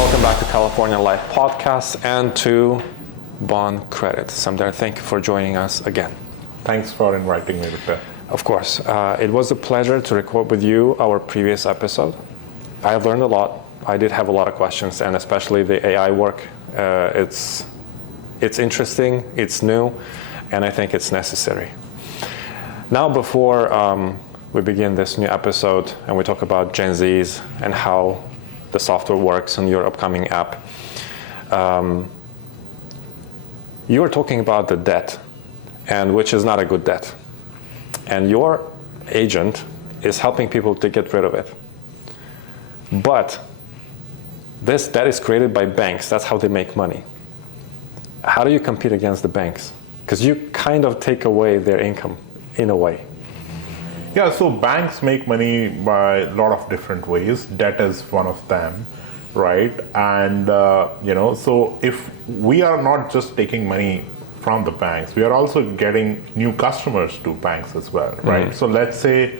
Welcome back to California Life Podcast and to Bond Credit. Samder, thank you for joining us again. Thanks for inviting me, Victor. Of course. It was a pleasure to record with you our previous episode. I have learned a lot. I did have a lot of questions, and especially the AI work. It's interesting, it's new, and I think it's necessary. Now, before we begin this new episode and we talk about Gen Zs and how the software works on your upcoming app, you were talking about the debt, and which is not a good debt. And your agent is helping people to get rid of it. But this debt is created by banks. That's how they make money. How do you compete against the banks? Because you kind of take away their income in a way. Yeah, so banks make money by a lot of different ways. Debt is one of them, right? And, so if we are not just taking money from the banks, we are also getting new customers to banks as well, right? Mm-hmm. So let's say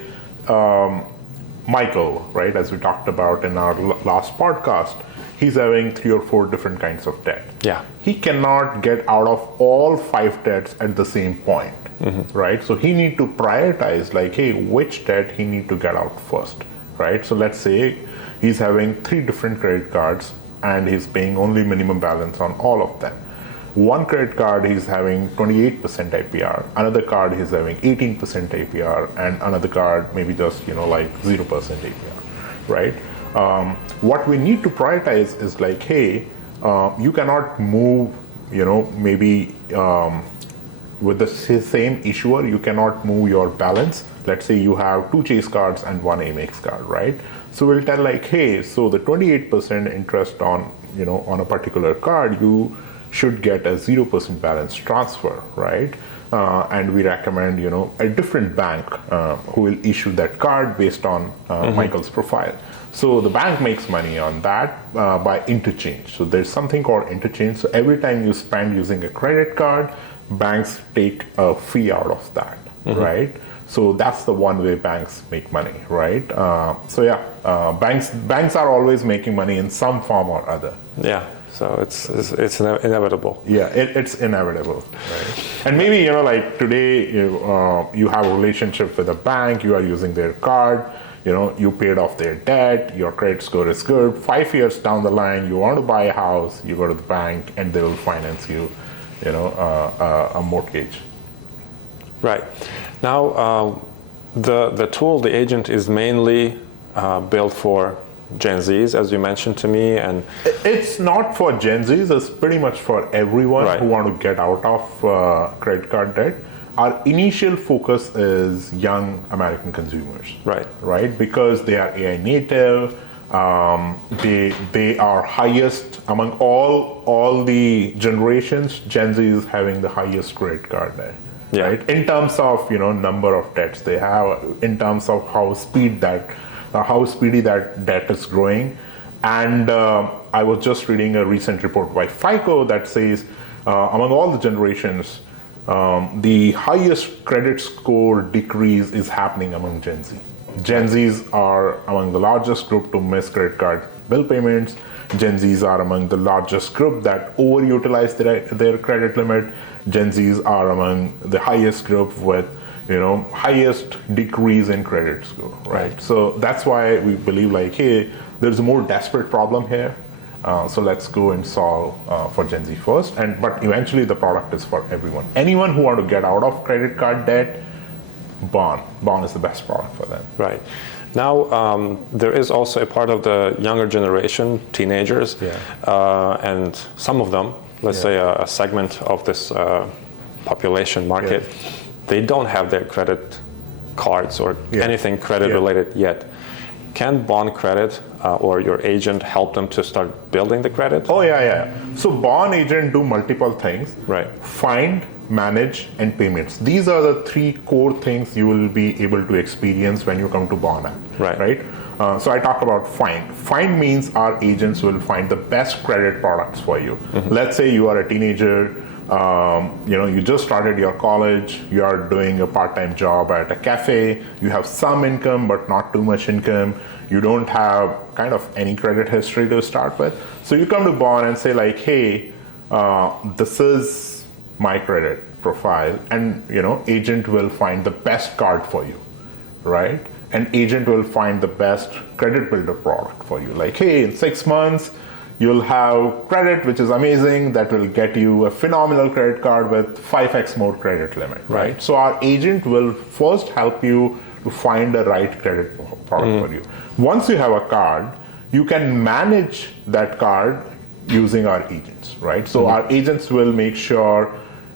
Michael, right, as we talked about in our last podcast, he's having 3 or 4 different kinds of debt. Yeah. He cannot get out of all 5 debts at the same point, right? So he need to prioritize, like, hey, which debt he need to get out first, right? So let's say he's having 3 different credit cards and he's paying only minimum balance on all of them. One credit card he's having 28% APR, another card he's having 18% APR, and another card maybe just 0% APR, right? What we need to prioritize is like, hey, you cannot move, maybe with the same issuer, you cannot move your balance. Let's say you have 2 Chase cards and 1 Amex card, right? So we'll tell like, hey, so the 28% interest on, on a particular card, you should get a 0% balance transfer, right? And we recommend, a different bank who will issue that card based on Michael's profile. So the bank makes money on that by interchange. So there's something called interchange. So every time you spend using a credit card, banks take a fee out of that, right? So that's the one way banks make money, right? Banks are always making money in some form or other. Yeah. So it's inevitable. Yeah, it's inevitable, right? And maybe like today you have a relationship with a bank, you are using their card, you paid off their debt, your credit score is good. 5 years down the line, you want to buy a house, you go to the bank, and they will finance you, a mortgage. Right. Now, the tool, the agent, is mainly built for Gen Zs, as you mentioned to me, and it's not for Gen Zs. It's pretty much for everyone who want to get out of credit card debt. Our initial focus is young American consumers, right? Because they are AI native. They are highest among all the generations. Gen Z is having the highest credit card debt. Yeah. Right? In terms of number of debts they have, in terms of how speedy that debt is growing. And I was just reading a recent report by FICO that says among all the generations, the highest credit score decrease is happening among Gen Z. Gen Zs are among the largest group to miss credit card bill payments. Gen Zs are among the largest group that overutilize their credit limit. Gen Zs are among the highest group with highest decrease in credit score, right? So that's why we believe like, hey, there's a more desperate problem here. So let's go and solve for Gen Z first. But eventually the product is for everyone. Anyone who want to get out of credit card debt, Bond is the best product for them. Right. Now, there is also a part of the younger generation, teenagers, and some of them, let's say a segment of this population market, they don't have their credit cards or anything credit related yet. Can Bond Credit or your agent help them to start building the credit? Oh, yeah. So Bond agent do multiple things. Right. Find, manage, and payments. These are the 3 core things you will be able to experience when you come to Bond app. Right? So I talk about find. Find means our agents will find the best credit products for you. Let's say you are a teenager, You just started your college, you are doing a part-time job at a cafe, you have some income but not too much income, you don't have kind of any credit history to start with. So you come to Bond and say like, hey, this is my credit profile, and agent will find the best card for you, right? An agent will find the best credit builder product for you. Like, hey, in 6 months, you'll have credit, which is amazing, that will get you a phenomenal credit card with 5x more credit limit, right? So our agent will first help you to find the right credit product for you. Once you have a card, you can manage that card using our agents, right? So our agents will make sure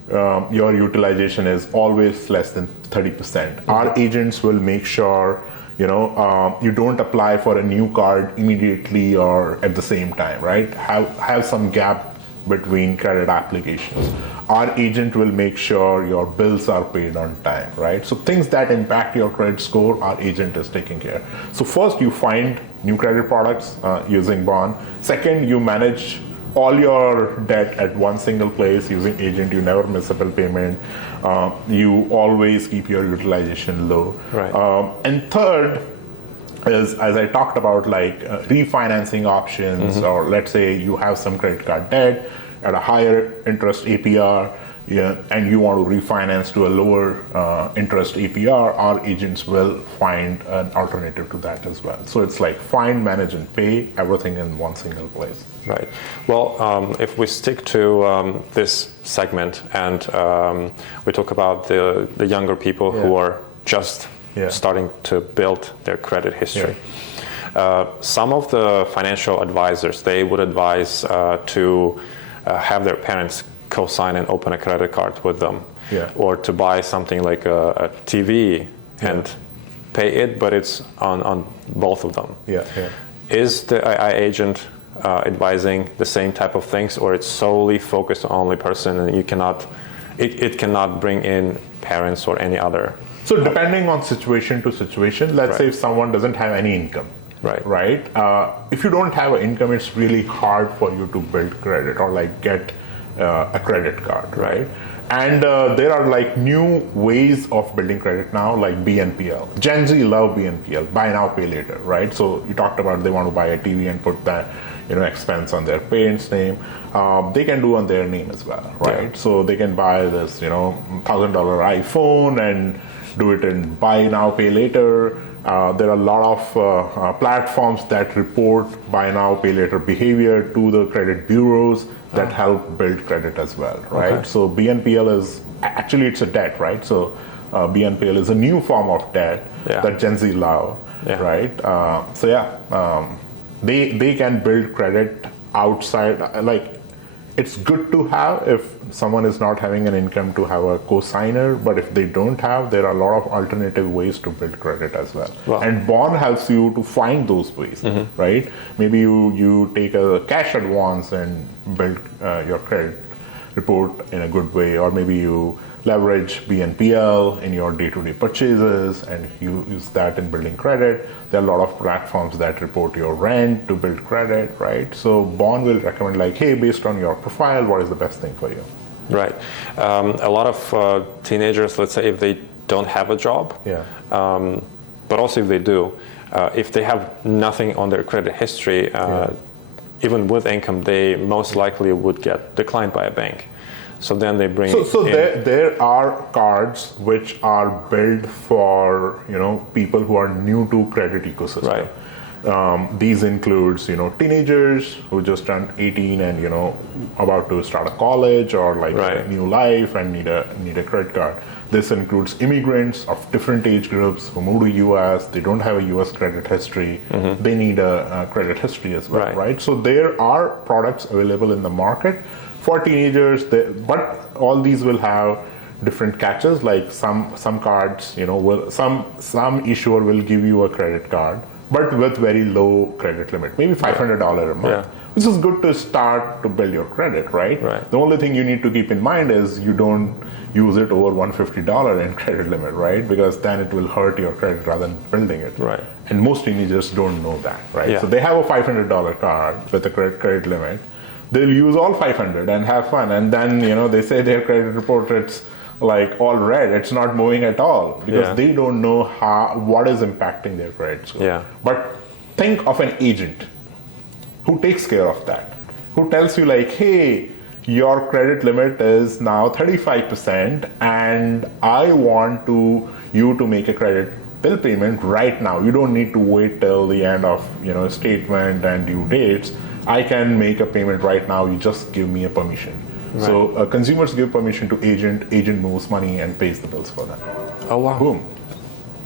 your utilization is always less than 30%. Our agents will make sure you don't apply for a new card immediately or at the same time, right? Have some gap between credit applications. Our agent will make sure your bills are paid on time, right? So things that impact your credit score, our agent is taking care. So first, you find new credit products using Bond. Second, you manage all your debt at one single place using agent. You never miss a bill payment. You always keep your utilization low. Right. And third is, as I talked about, like refinancing options, or let's say you have some credit card debt at a higher interest APR, and you want to refinance to a lower interest APR, our agents will find an alternative to that as well. So it's like find, manage, and pay, everything in one single place. Right. Well, if we stick to this segment and we talk about the younger people who are just starting to build their credit history. Some of the financial advisors, they would advise to have their parents co-sign and open a credit card with them, or to buy something like a TV and pay it, but it's on both of them. Is the AI agent advising the same type of things, or it's solely focused on only person, and you cannot, it cannot bring in parents or any other? So depending on situation to situation, let's say if someone doesn't have any income, right? If you don't have an income, it's really hard for you to build credit or like get a credit card, right? And there are like new ways of building credit now, like BNPL. Gen Z love BNPL, buy now, pay later, right? So you talked about they want to buy a TV and put that expense on their parents' name. They can do on their name as well, right? So they can buy this $1,000 iPhone and do it in buy now, pay later. There are a lot of platforms that report buy now, pay later behavior to the credit bureaus that help build credit as well, right? So BNPL is, actually it's a debt, right? So BNPL is a new form of debt that Gen Z love, right? They can build credit outside, like it's good to have if someone is not having an income to have a co-signer, but if they don't have, there are a lot of alternative ways to build credit as well. And Bond helps you to find those ways, right? Maybe you take a cash advance and build your credit report in a good way, or maybe you leverage BNPL in your day-to-day purchases and you use that in building credit. There are a lot of platforms that report your rent to build credit, right? So Bond will recommend like, hey, based on your profile, what is the best thing for you? Right. A lot of teenagers, let's say if they don't have a job, but also if they do, if they have nothing on their credit history, even with income, they most likely would get declined by a bank. So then they bring. So there are cards which are built for people who are new to credit ecosystem. These includes teenagers who just turned 18 and about to start a college or like a new life and need a credit card. This includes immigrants of different age groups who move to US. They don't have a US credit history. They need a credit history as well, right? So there are products available in the market for teenagers, but all these will have different catches. Like some cards, some issuer will give you a credit card, but with very low credit limit, maybe $500 a month, which is good to start to build your credit, right? The only thing you need to keep in mind is you don't use it over $150 in credit limit, right? Because then it will hurt your credit rather than building it. And most teenagers don't know that, right? So they have a $500 card with a credit limit, they'll use all 500 and have fun, and then they say their credit report, it's like all red, it's not moving at all, because they don't know what is impacting their credit score. But think of an agent who takes care of that, who tells you like, hey, your credit limit is now 35% and I want you to make a credit bill payment right now. You don't need to wait till the end of statement and due dates. I can make a payment right now. You just give me a permission. Right. So consumers give permission to agent moves money and pays the bills for them. Oh wow! Boom.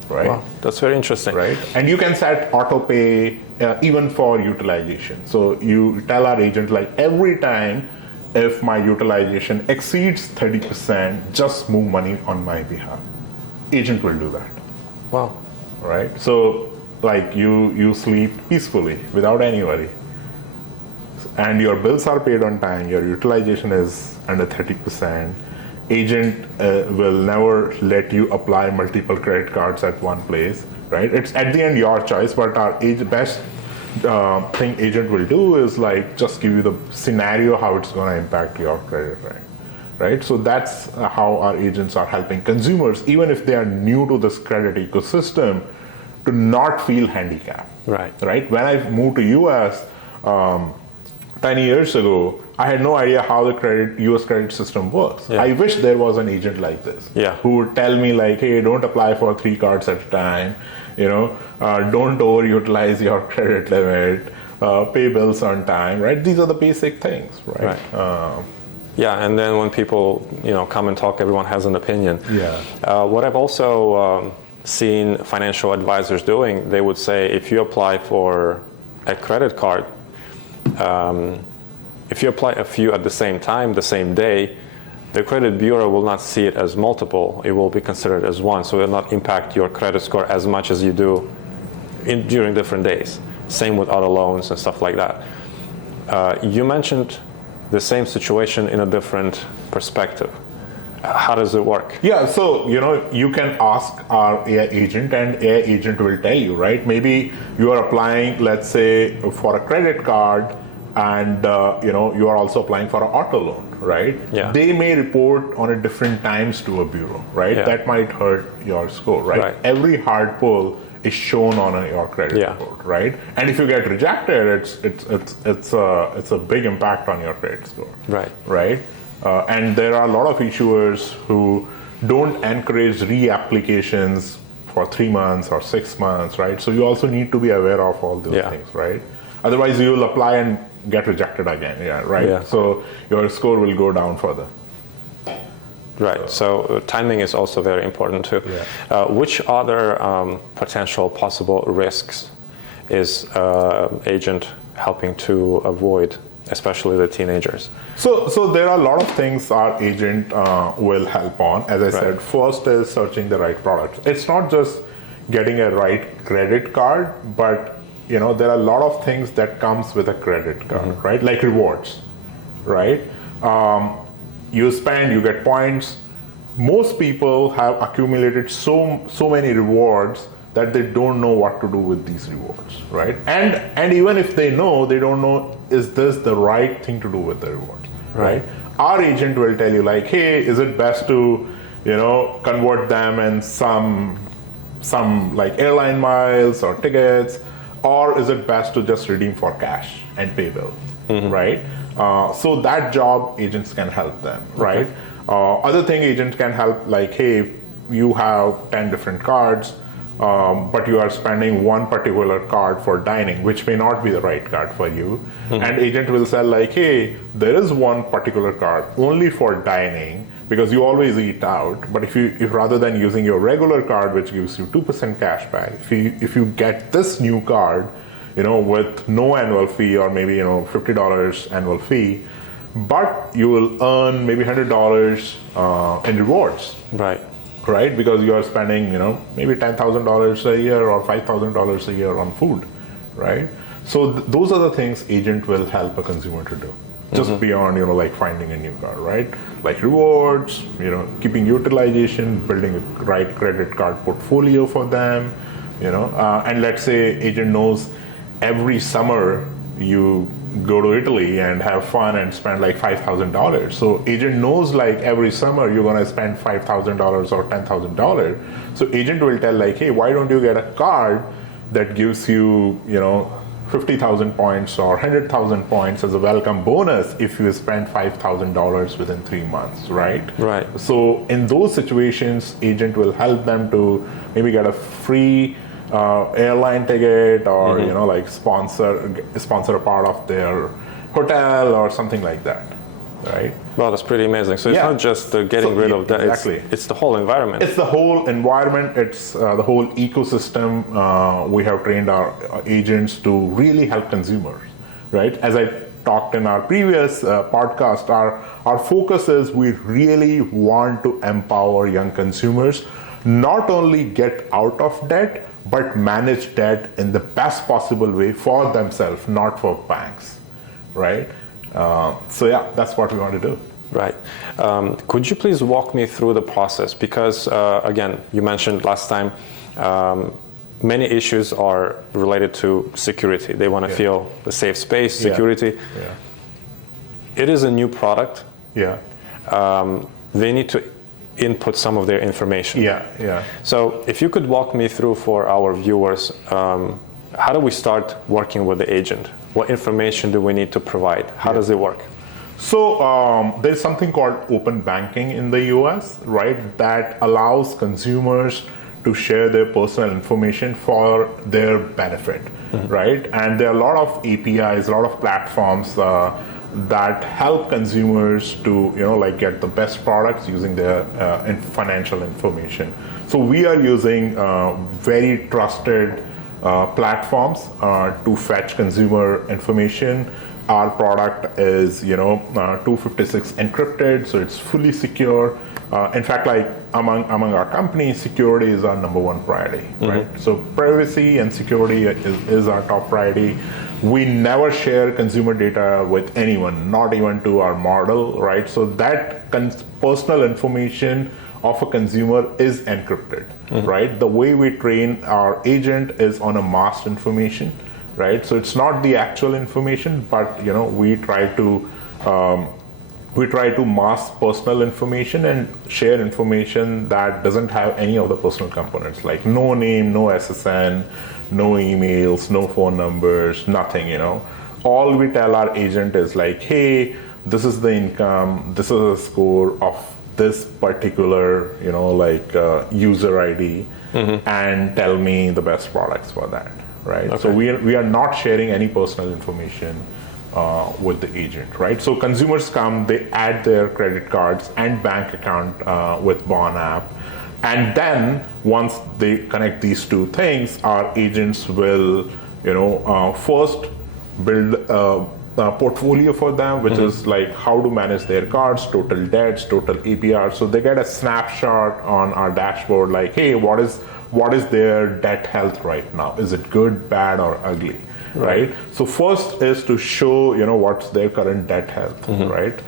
Right. Wow, that's very interesting. Right, and you can set auto pay even for utilization. So you tell our agent like, every time if my utilization exceeds 30%, just move money on my behalf. Agent will do that. Wow. Right. So like you sleep peacefully without any worry. And your bills are paid on time, your utilization is under 30%. Agent will never let you apply multiple credit cards at one place, right? It's at the end your choice, but our best thing agent will do is like just give you the scenario how it's going to impact your credit, right? So that's how our agents are helping consumers, even if they are new to this credit ecosystem, to not feel handicapped. Right? When I moved to US 10 years ago, I had no idea how the US credit system works. I wish there was an agent like this who would tell me like, hey, don't apply for 3 cards at a time, don't overutilize your credit limit, pay bills on time, right? These are the basic things, right? And then when people come and talk, everyone has an opinion. What I've also seen financial advisors doing, they would say if you apply for a credit card, if you apply a few at the same time, the same day, the credit bureau will not see it as multiple. It will be considered as one, so it will not impact your credit score as much as you do during different days. Same with auto loans and stuff like that. You mentioned the same situation in a different perspective. How does it work? So you can ask our AI agent, and AI agent will tell you, right? Maybe you are applying, let's say, for a credit card, and you are also applying for an auto loan, right? They may report on a different times to a bureau, right? That might hurt your score, right? Every hard pull is shown on your credit report, right? And if you get rejected, it's a big impact on your credit score, right? And there are a lot of issuers who don't encourage reapplications for 3 months or 6 months, right? So you also need to be aware of all those things, right? Otherwise, you will apply and get rejected again, right? So your score will go down further. Right. So timing is also very important too. Which other potential possible risks is agent helping to avoid, especially the teenagers? So there are a lot of things our agent will help on. As I said, first is searching the right product. It's not just getting a right credit card, but there are a lot of things that comes with a credit card, right? Like rewards, right? You spend, you get points. Most people have accumulated so many rewards that they don't know what to do with these rewards, right? And even if they know, they don't know, is this the right thing to do with the rewards, right? Our agent will tell you like, hey, is it best to, convert them in some like airline miles or tickets, or is it best to just redeem for cash and pay bill, right? So that job agents can help them, right? Other thing agents can help, like, hey, you have 10 different cards, but you are spending one particular card for dining, which may not be the right card for you. And agent will say like, hey, there is one particular card only for dining, because you always eat out. But if rather than using your regular card, which gives you 2% cash back, if you get this new card, with no annual fee, or maybe $50 annual fee, but you will earn maybe $100 in rewards. Right, because you are spending, maybe $10,000 a year or $5,000 a year on food, right? So those are the things agent will help a consumer to do, just beyond, like finding a new car, right? Like rewards, keeping utilization, building a right credit card portfolio for them, and let's say agent knows every summer you go to Italy and have fun and spend like $5,000. So agent knows like every summer you're gonna spend $5,000 or $10,000. So agent will tell like, hey, why don't you get a card that gives you, 50,000 points or 100,000 points as a welcome bonus if you spend $5,000 within 3 months, right? Right. So in those situations, agent will help them to maybe get a free airline ticket or like sponsor a part of their hotel or something like that, right? Well, that's pretty amazing. So it's not just getting rid of that. Exactly. It's the whole environment. It's the whole environment. It's the whole ecosystem. We have trained our agents to really help consumers, right? As I talked in our previous podcast, our focus is we really want to empower young consumers, not only get out of debt, but manage debt in the best possible way for themselves, not for banks, right? So yeah, that's what we want to do. Right. Could you please walk me through the process? Because again, you mentioned last time, many issues are related to security. They want to feel the safe space, security. Yeah. It is a new product. Yeah. They need to input some of their information. Yeah. So if you could walk me through for our viewers, how do we start working with the agent? What information do we need to provide? How does it work? So there's something called open banking in the US, right? That allows consumers to share their personal information for their benefit, right? And there are a lot of APIs, a lot of platforms that help consumers to get the best products using their financial information. So we are using very trusted platforms to fetch consumer information. Our product is 256 encrypted, so it's fully secure. In fact, like among our companies, security is our number one priority, right? So privacy and security is our top priority. We never share consumer data with anyone, not even to our model, right? So that personal information of a consumer is encrypted, right? The way we train our agent is on a masked information, right? So it's not the actual information, but we try to mask personal information and share information that doesn't have any of the personal components, like no name, no SSN, no emails, no phone numbers, nothing, All we tell our agent is like, hey, this is the income, this is the score of this particular, user ID, and tell me the best products for that, right? Okay. So we are not sharing any personal information with the agent, right? So consumers come, they add their credit cards and bank account with Bond app. And then once they connect these two things, our agents will, first build a portfolio for them, which is like how to manage their cards, total debts, total APR. So they get a snapshot on our dashboard, like, hey, what is their debt health right now? Is it good, bad, or ugly, right? So first is to show, what's their current debt health, right?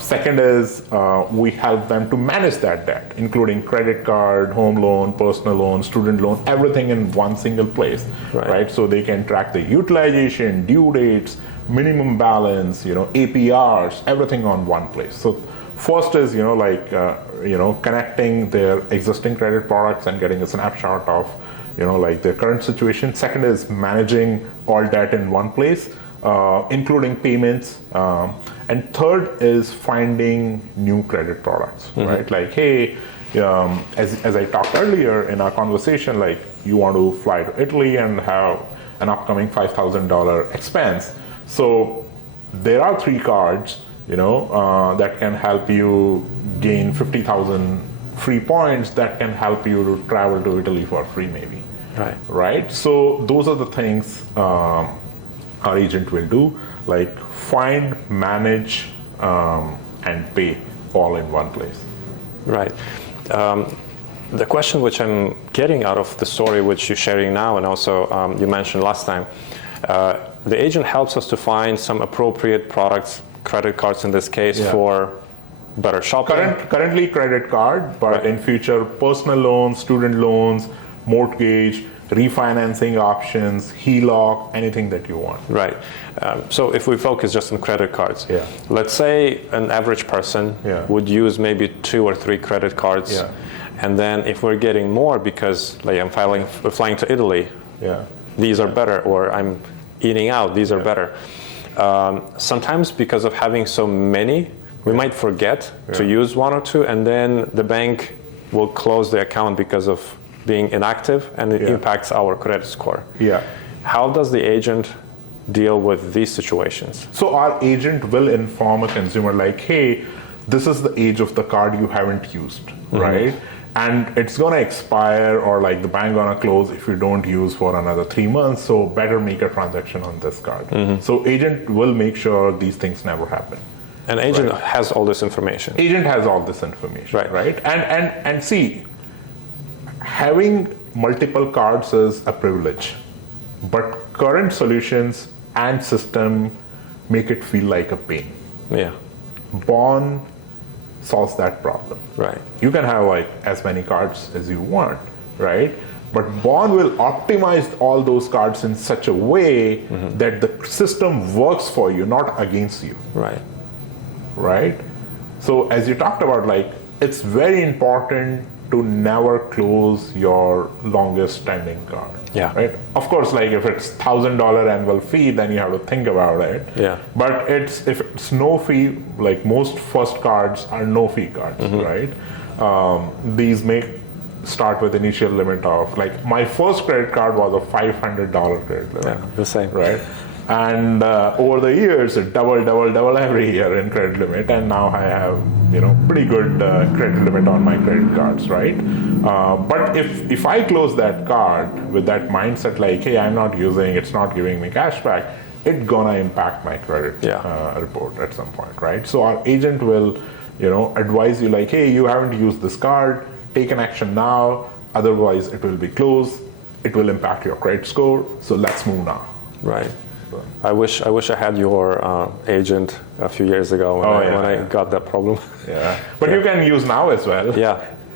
Second is we help them to manage that debt, including credit card, home loan, personal loan, student loan, everything in one single place, right? So they can track the utilization, due dates, minimum balance, APRs, everything on one place. So first is, connecting their existing credit products and getting a snapshot of, their current situation. Second is managing all that in one place, including payments. And third is finding new credit products, right? Like, hey, as I talked earlier in our conversation, like you want to fly to Italy and have an upcoming $5,000 expense. So there are 3 cards, that can help you gain 50,000 free points that can help you to travel to Italy for free, maybe. Right. So those are the things our agent will do, like find, manage, and pay all in one place. Right. The question which I'm getting out of the story which you're sharing now, and also you mentioned last time, the agent helps us to find some appropriate products, credit cards in this case, for better shopping. Currently credit card, but in future personal loans, student loans, mortgage, refinancing options, HELOC, anything that you want. Right. So if we focus just on credit cards, let's say an average person would use maybe 2 or 3 credit cards, and then if we're getting more because like I'm flying to Italy, these are better, or I'm eating out, these are better. Sometimes because of having so many, we might forget to use 1 or 2, and then the bank will close the account because of being inactive, and it impacts our credit score. How does the agent deal with these situations? So our agent will inform a consumer like, hey, this is the age of the card you haven't used, right? And it's gonna expire, or like the bank gonna close if you don't use for another 3 months, so better make a transaction on this card. So agent will make sure these things never happen. An agent has all this information. Agent has all this information, right? And see, having multiple cards is a privilege, but current solutions and system make it feel like a pain. Bond solves that problem. You can have like as many cards as you want, right? But Bond will optimize all those cards in such a way that the system works for you, not against you. Right? So as you talked about, like, it's very important to never close your longest standing card. Right? Of course, like if it's $1,000 annual fee, then you have to think about it. But if it's no fee, like most first cards are no fee cards, right? These may start with initial limit of, like, my first credit card was a $500 credit limit. The same. Right? And over the years, it double every year in credit limit, and now I have pretty good credit limit on my credit cards, right? But if I close that card with that mindset, like, hey, I'm not using, it's not giving me cash back, it's gonna impact my credit report at some point, right? So our agent will advise you like, hey, you haven't used this card, take an action now, otherwise it will be closed, it will impact your credit score, so let's move now. I wish I had your agent a few years ago when I got that problem. But you can use now as well.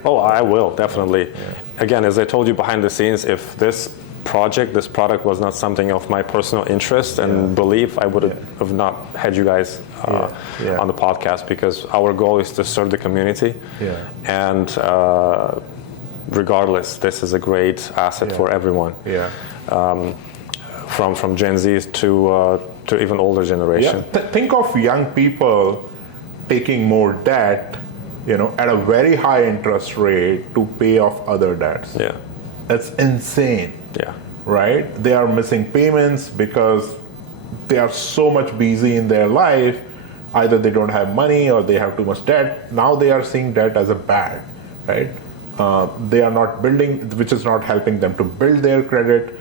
Oh, I will, definitely. Again, as I told you behind the scenes, if this product was not something of my personal interest and belief, I would have not had you guys on the podcast, because our goal is to serve the community. And regardless, this is a great asset for everyone. From Gen Zs to even older generation. Think of young people taking more debt, at a very high interest rate to pay off other debts. That's insane. Right? They are missing payments because they are so much busy in their life. Either they don't have money or they have too much debt. Now they are seeing debt as a bad, right? They are not building, which is not helping them to build their credit.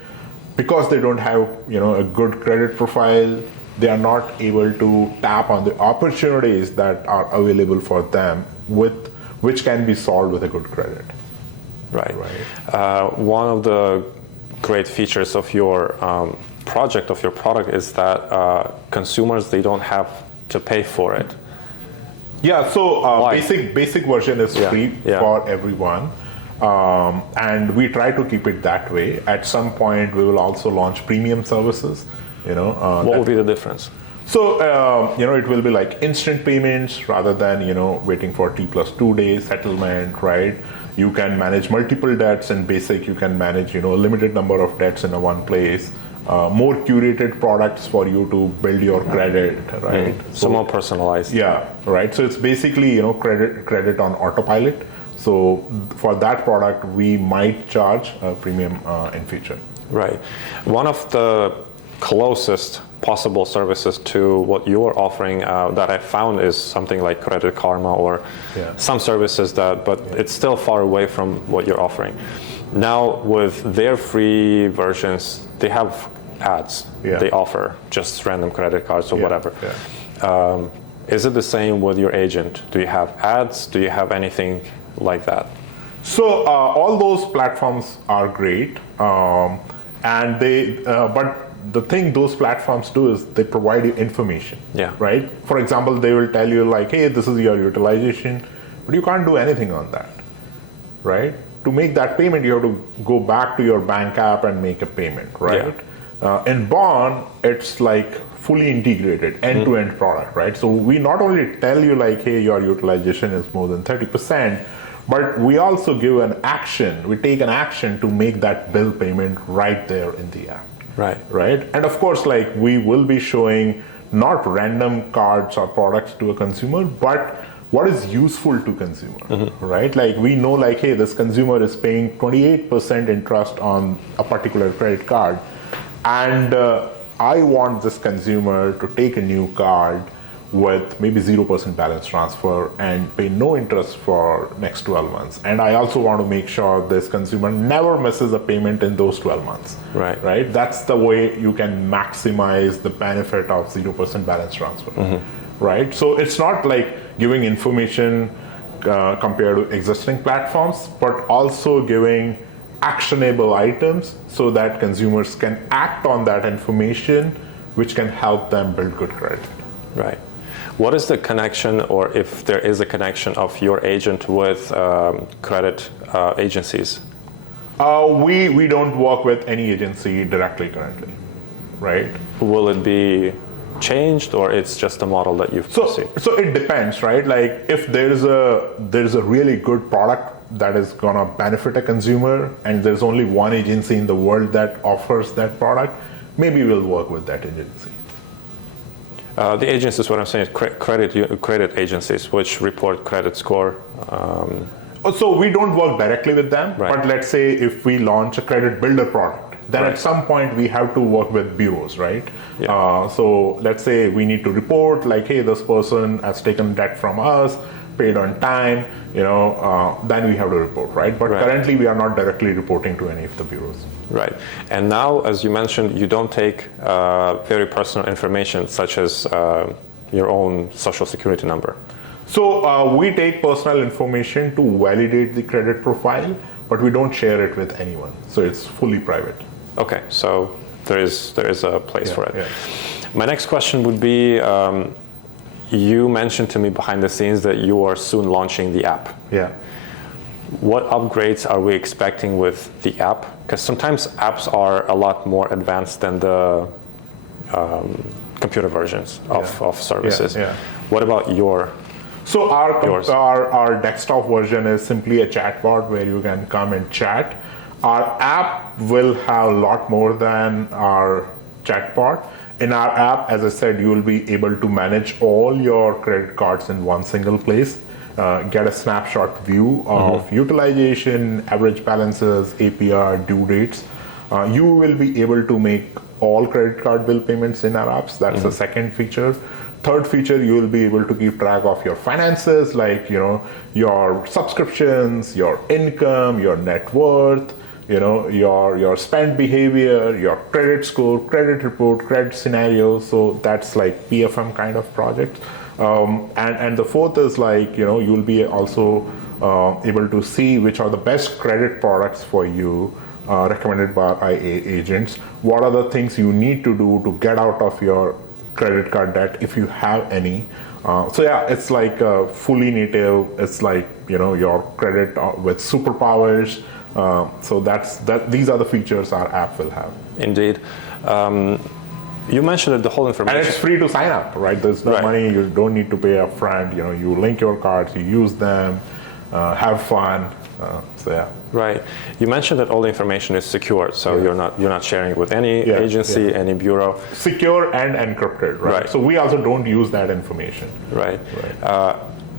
Because they don't have a good credit profile, they are not able to tap on the opportunities that are available for them, which can be solved with a good credit. One of the great features of your product is that consumers, they don't have to pay for it. So basic version is free for everyone. And we try to keep it that way. At some point, we will also launch premium services. What will be the difference? So, it will be like instant payments rather than, waiting for T+2 days settlement, right? You can manage multiple debts. In basic, you can manage, a limited number of debts in one place. More curated products for you to build your credit, right? So more personalized. Right. So it's basically, credit on autopilot. So for that product, we might charge a premium in future. One of the closest possible services to what you are offering that I found is something like Credit Karma or some services but it's still far away from what you're offering. Now with their free versions, they have ads. They offer just random credit cards or whatever. Is it the same with your agent? Do you have ads? Do you have anything like that? So all those platforms are great, and but the thing those platforms do is they provide you information. Right. For example, they will tell you like, hey, this is your utilization, but you can't do anything on that. Right. to make that payment, you have to go back to your bank app and make a payment, right? Yeah. In Bond, it's like fully integrated end-to-end product, right? So we not only tell you like, hey, your utilization is more than 30%, but we also give an action. We take an action to make that bill payment right there in the app. Right. And of course, like we will be showing not random cards or products to a consumer, but what is useful to consumer, right? Like we know like, hey, this consumer is paying 28% interest on a particular credit card. And I want this consumer to take a new card with maybe 0% balance transfer and pay no interest for next 12 months. And I also want to make sure this consumer never misses a payment in those 12 months. Right? That's the way you can maximize the benefit of 0% balance transfer. Right? So it's not like giving information compared to existing platforms, but also giving actionable items so that consumers can act on that information, which can help them build good credit. Right. What is the connection, or if there is a connection, of your agent with credit agencies? We don't work with any agency directly currently, right? Will it be changed, or it's just a model that you've seen? So it depends, right? Like if there's a really good product that is gonna benefit a consumer, and there's only one agency in the world that offers that product, maybe we'll work with that agency. The agencies, what I'm saying is credit agencies, which report credit score. So we don't work directly with them, but let's say if we launch a credit builder product, then at some point we have to work with bureaus, right? So let's say we need to report like, hey, this person has taken debt from us, paid on time, then we have to report, right? But currently we are not directly reporting to any of the bureaus. Right. And now, as you mentioned, you don't take very personal information such as your own social security number. So we take personal information to validate the credit profile, but we don't share it with anyone. So it's fully private. Okay, so there is a place for it. Yeah. My next question would be, you mentioned to me behind the scenes that you are soon launching the app. Yeah. What upgrades are we expecting with the app? Because sometimes apps are a lot more advanced than the computer versions of services. Yeah. What about yours? So our desktop version is simply a chatbot where you can come and chat. Our app will have a lot more than our chatbot. In our app, as I said, you will be able to manage all your credit cards in one single place. Get a snapshot view of utilization, average balances, APR, due dates. You will be able to make all credit card bill payments in our apps. That's the second feature. Third feature, you will be able to keep track of your finances, like your subscriptions, your income, your net worth, your spend behavior, your credit score, credit report, credit scenario. So that's like PFM kind of project. And the fourth is like, you'll be also able to see which are the best credit products for you recommended by our agents. What are the things you need to do to get out of your credit card debt if you have any. So yeah, it's like fully native. It's like, your credit with superpowers. So these are the features our app will have. Indeed. You mentioned that the whole information... And it's free to sign up, right? There's no money, you don't need to pay up front. You link your cards, you use them, have fun. So yeah. Right. You mentioned that all the information is secure, so you're not sharing it with any agency, any bureau. Secure and encrypted, right? So we also don't use that information. Right.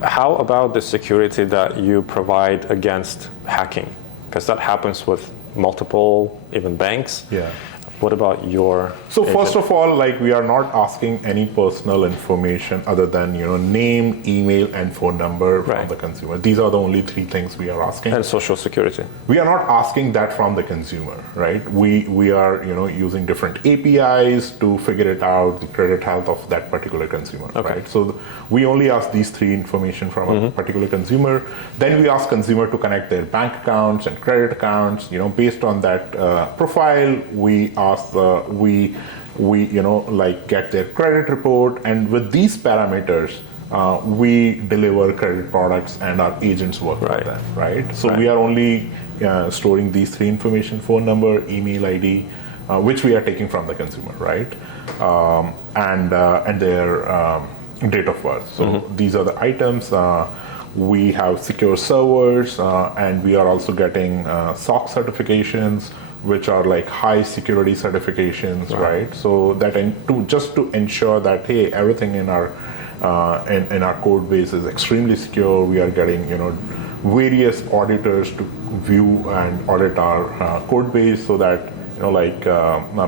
How about the security that you provide against hacking? Because that happens with multiple, even banks. Yeah. What about your So agent? First of all, like we are not asking any personal information other than name, email, and phone number from the consumer. These are the only three things we are asking. And social security. We are not asking that from the consumer, right? We are using different APIs to figure it out, the credit health of that particular consumer. Okay. Right? So we only ask these three information from a particular consumer. Then we ask consumer to connect their bank accounts and credit accounts. Based on that profile, we get their credit report, and with these parameters we deliver credit products and our agents work for them, right? So we are only storing these three information: phone number, email ID, which we are taking from the consumer, right? And their date of birth. So these are the items. We have secure servers, and we are also getting SOC certifications, which are like high security certifications, right? So that just to ensure that, hey, everything in our code base is extremely secure. We are getting various auditors to view and audit our code base, so that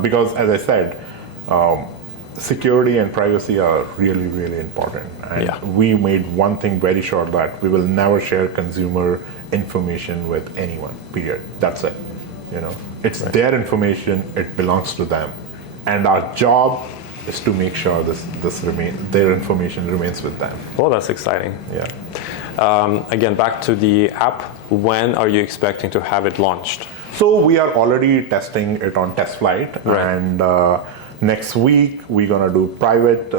because as I said, security and privacy are really, really important. And we made one thing very sure, that we will never share consumer information with anyone, period. That's it. It's their information, it belongs to them. And our job is to make sure their information remains with them. Well, that's exciting. Yeah. Again, back to the app, when are you expecting to have it launched? So we are already testing it on test flight, and next week we're gonna do private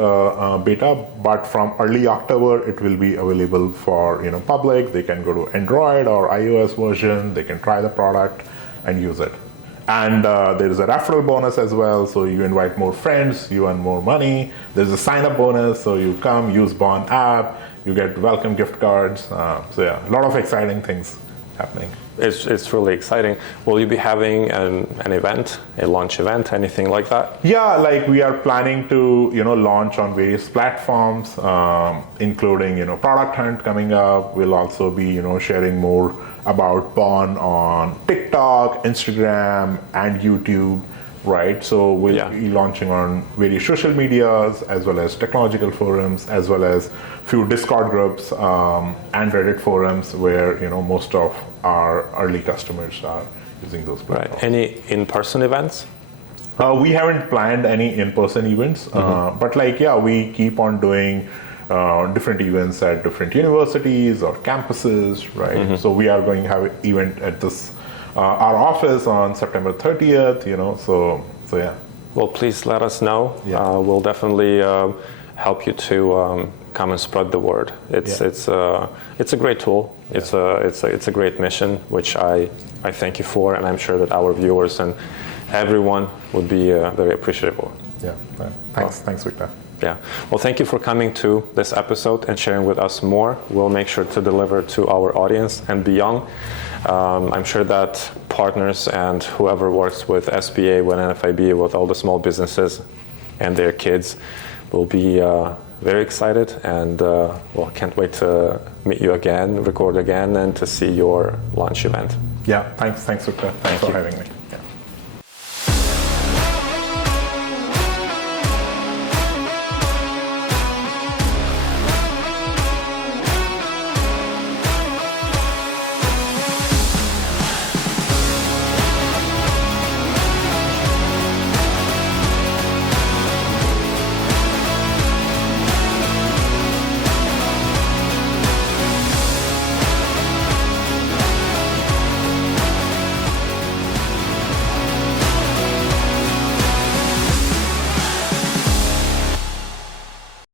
beta, but from early October it will be available for public. They can go to Android or iOS version, they can try the product and use it. And there is a referral bonus as well, so you invite more friends, you earn more money. There's a sign-up bonus, so you come, use Bond app, you get welcome gift cards. So yeah, a lot of exciting things happening. It's really exciting. Will you be having an event, a launch event, anything like that? Yeah, like we are planning to launch on various platforms, including Product Hunt coming up. We'll also be sharing more about Bond on TikTok, Instagram, and YouTube, right? So we'll be launching on various social medias, as well as technological forums, as well as few Discord groups and Reddit forums, where most of our early customers are using those platforms. Right. Any in-person events? We haven't planned any in-person events, but we keep on doing different events at different universities or campuses, right? So we are going to have an event at our office on September 30th, so yeah. Well, please let us know. Yeah. We'll definitely help you to come and spread the word. It's a great tool. It's a great mission, which I thank you for, and I'm sure that our viewers and everyone would be very appreciative of. Yeah. Thanks, Victor. Yeah. Well, thank you for coming to this episode and sharing with us more. We'll make sure to deliver to our audience and beyond. I'm sure that partners and whoever works with SBA, with NFIB, with all the small businesses and their kids will be very excited, and can't wait to meet you again, record again, and to see your launch event. Yeah, thanks Victor. Thanks for having me.